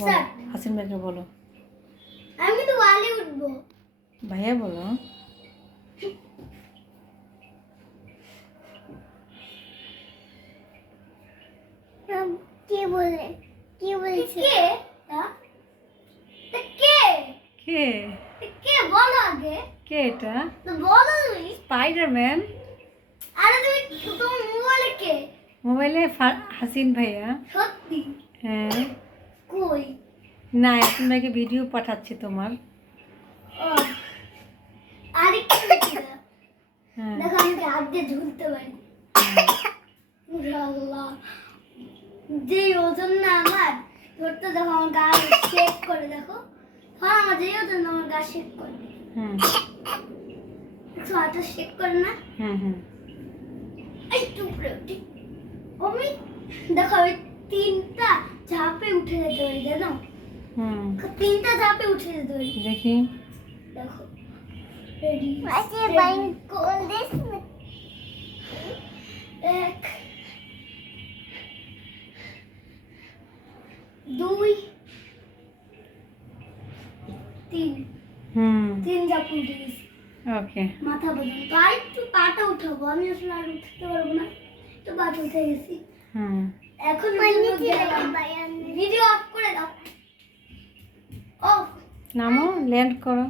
বলো হাসিন ভাইকে বলো। আমি তো ওয়ালে উঠবো। ভাইয়া বলো। কে বলে? কে বলছে? কে? কে? কে কে বলো আগে। কে এটা? তো বলো তুমি। স্পাইডারম্যান। আরে তুমি তোমার মোবাইলে কে? মোবাইলে হাসিন ভাইয়া। সত্যি? হ্যাঁ। কই? না হাসিন ভাইকে ভিডিও পাঠাচ্ছি তোমার। ও আরেকটা দেখি না। হ্যাঁ। দেখো আমি তো হাত দিয়ে ঝুলতে পারি। আল্লাহ যে ওজন না আমার ধরতে দেখো আমার গা শেক করে দেখো। হ্যাঁ আমার যে ওজন না আমার গা শেক করে। হুম একটু হাতটা শেক করে না। হুম এই টুকরে উঠি আমি দেখো আমি তিনটা ঝাপে উঠে যেতে পারি জানো। হুম তিনটা ঝাপে উঠে যেতে পারি। দেখি। দেখো রেডি কল দিস এক দুই তিন তিন ঝাপ উঠে গেছি। ওকে। মাথা পর্যন্ত আর একটু পাটা উঠাবো আমি আসলে আর উঠতে পারবো না তো পাটা উঠে গেছি। এখন ভিডিও অফ করে দাও। অফ নামো ল্যান্ড করো।